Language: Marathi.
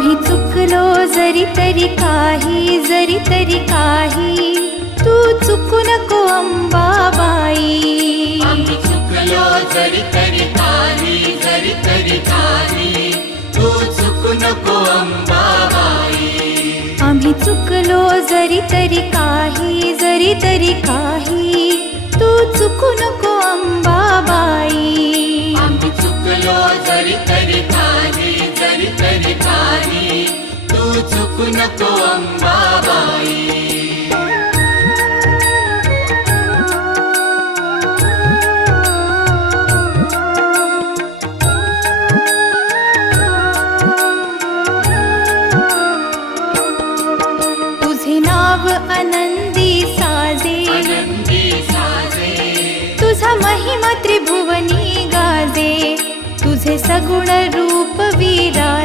आम्ही चुकलो जरी तरी काही तू चुकू नको अंबाबाई. आम्ही चुकलो जरी तरी काही तू चुकू नको अंबाबाई. आम्ही चुकलो जरी तरी काही तू चुकू नको अंबाबाई. आम्ही चुकलो जरी तरी काही तू चुकू नको अंबाबाई. तुझे नाव आनंदी साजे, तुझा महिमा त्रिभुवनी गाजे. तुझे सगुण रूप विराजे.